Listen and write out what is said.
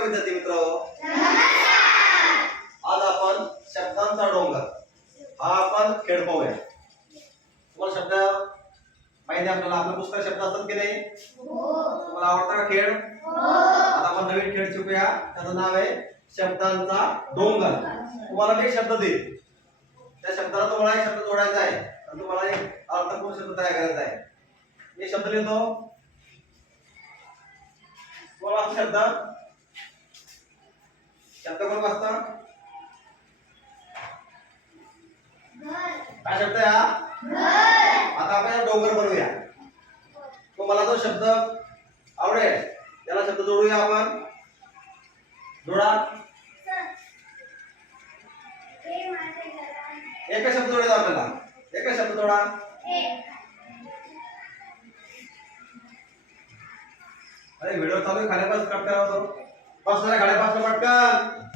नमस्कार विद्यार्थी मित्र, आज आपण शब्दांचा डोंगर हा आपण खेळ पाहूया। तुम्हाला शब्द माहिती आपल्याला आपल्या पुस्तकात शब्द असतात की नाही? तुम्हाला आवडता का खेळ? आता आपण नवीन खेळ शिकूया, त्याचं नाव आहे शब्दांचा डोंगर। तुम्हाला मी शब्द देईल, त्या शब्दाला तुम्हाला एक शब्द जोडायचा आहे आणि तुम्हाला एक अर्थपूर्ण शब्द तयार करायचा आहे। मी शब्द लिहितो, शब्द शब्द कोण वाचता? काय शब्द आहे हा? आता आपण डोंगर बनवूया। तो मला तो शब्द आवडेल, त्याला शब्द जोडूया आपण। जोडा, एक शब्द जोडायचा आपल्याला, एक शब्द जोडा। अरे व्हिडिओ चालू खाली बस, कट करा तो, बस जरा खाली बस पटकन।